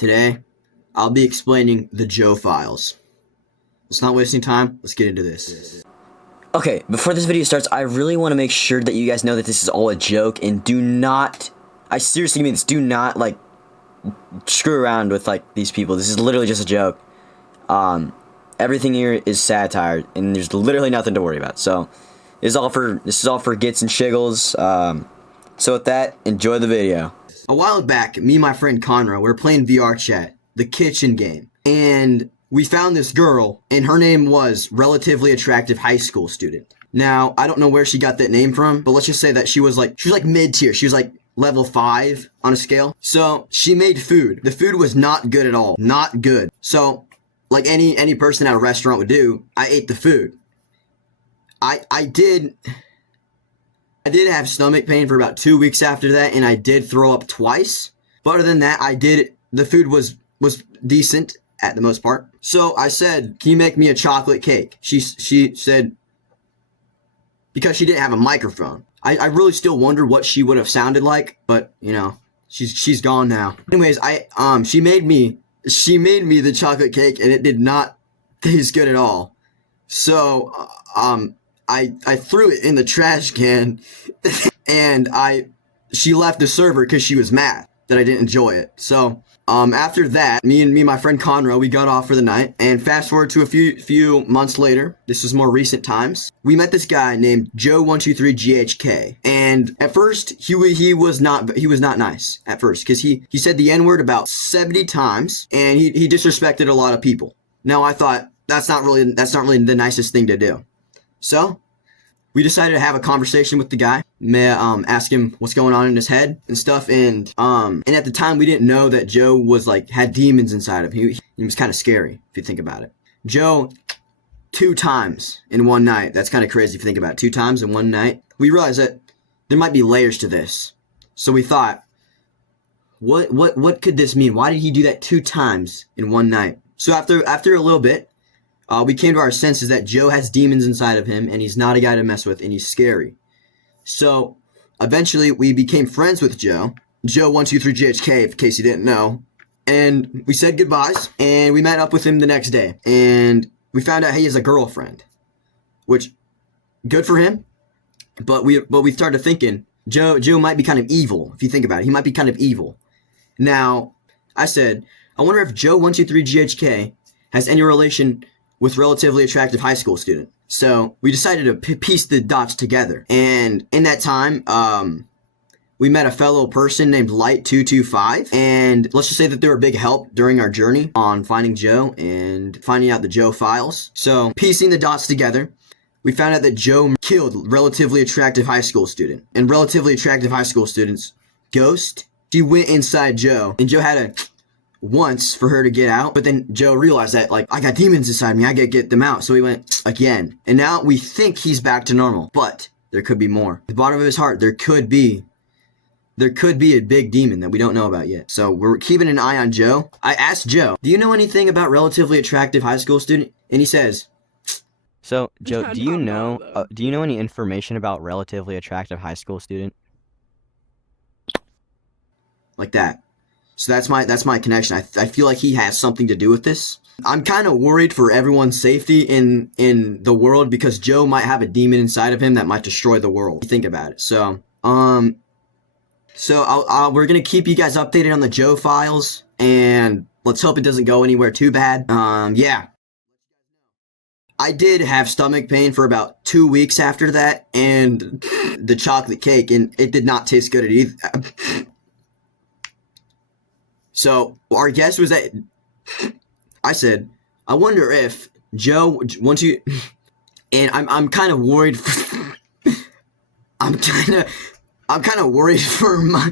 Today, I'll be explaining the Joe files. Let's not waste any time. Let's get into this. Okay, before this video starts, I really want to make sure that you guys know that this is all a joke, and do not, I seriously mean this, do not, like, screw around with, like, these people. This is literally just a joke. Everything here is satire, and there's literally nothing to worry about. So, this is all for gits and shiggles. So with that, enjoy the video. A while back, me and my friend Conroe, we were playing VR chat, the kitchen game, and we found this girl, and her name was Relatively Attractive High School Student. Now, I don't know where she got that name from, but let's just say that she was like mid-tier. She was like level 5 on a scale. So, she made food. The food was not good at all. Not good. So, like any person at a restaurant would do, I ate the food. I did have stomach pain for about 2 weeks after that, and I did throw up twice. But other than that, the food was decent at the most part. So I said, can you make me a chocolate cake? She said, because she didn't have a microphone. I really still wonder what she would have sounded like, but you know, she's gone now. Anyways, she made me the chocolate cake, and it did not taste good at all. So I threw it in the trash can, and she left the server because she was mad that I didn't enjoy it. So after that, me and my friend Conroe, we got off for the night, and fast forward to a few months later. This was more recent times. We met this guy named Joe123GHK, and at first he was not nice at first, because he said the N-word about 70 times, and he disrespected a lot of people. Now I thought that's not really the nicest thing to do. So we decided to have a conversation with the guy, ask him what's going on in his head and stuff, and at the time we didn't know that Joe was had demons inside of him. He was kind of scary if you think about it. Joe, 2 times in one night. That's kind of crazy if you think about it. 2 times in one night. We realized that there might be layers to this. So we thought, what could this mean? Why did he do that 2 times in one night? So after a little bit, we came to our senses that Joe has demons inside of him, and he's not a guy to mess with, and he's scary. So eventually we became friends with Joe123GHK, in case you didn't know, and we said goodbyes, and we met up with him the next day, and we found out he has a girlfriend, which, good for him, but we started thinking Joe might be kind of evil. If you think about it, he might be kind of evil. Now, I said, I wonder if Joe123GHK has any relation with Relatively Attractive High School Student. So we decided to piece the dots together. And in that time, we met a fellow person named Light225. And let's just say that they were a big help during our journey on finding Joe and finding out the Joe files. So piecing the dots together, we found out that Joe killed Relatively Attractive High School Student. And Relatively Attractive High School Student's ghost, she went inside Joe. And Joe had to once for her to get out, but then Joe realized that, I got demons inside me, I gotta get them out. So he went again, and now we think he's back to normal, but there could be more. At the bottom of his heart, there could be a big demon that we don't know about yet. So we're keeping an eye on Joe. I asked Joe, do you know anything about Relatively Attractive High School Student? And he says, so Joe, do you know any information about Relatively Attractive High School Student? Like that. So that's my connection. I feel like he has something to do with this. I'm kind of worried for everyone's safety in the world, because Joe might have a demon inside of him that might destroy the world. Think about it. So we're gonna keep you guys updated on the Joe files, and let's hope it doesn't go anywhere too bad. Yeah. I did have stomach pain for about 2 weeks after that, and the chocolate cake, and it did not taste good either. So our guess was that I said, I wonder if Joe, once you, and I'm kind of worried. I'm kind of worried for my.